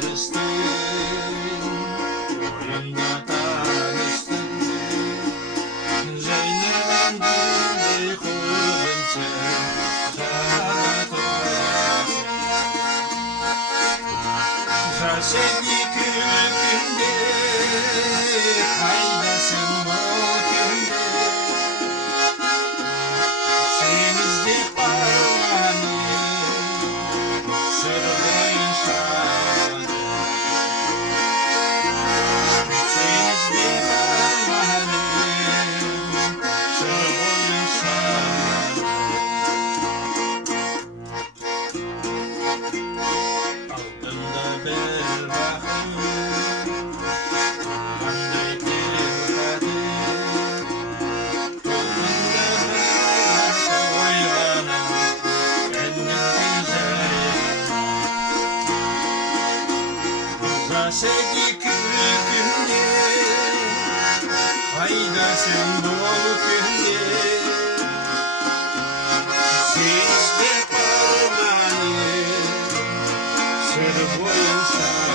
tanıştın, oyunda tanıştın. Zeynep'in dili kurbança, şahadet olasın. Sevgi kürkünde, kaydasın bu günde. Senizde parmağını, sırrın şahadet. Senizde parmağını, sırrın şahadet. Altında bir bakım, kanday tilkadı. Kolunda bir koylanım, kendin güzel. Uza sevgi kürkünde, haydasın bol günde. Senizde parmağını, sır boyun şahadet.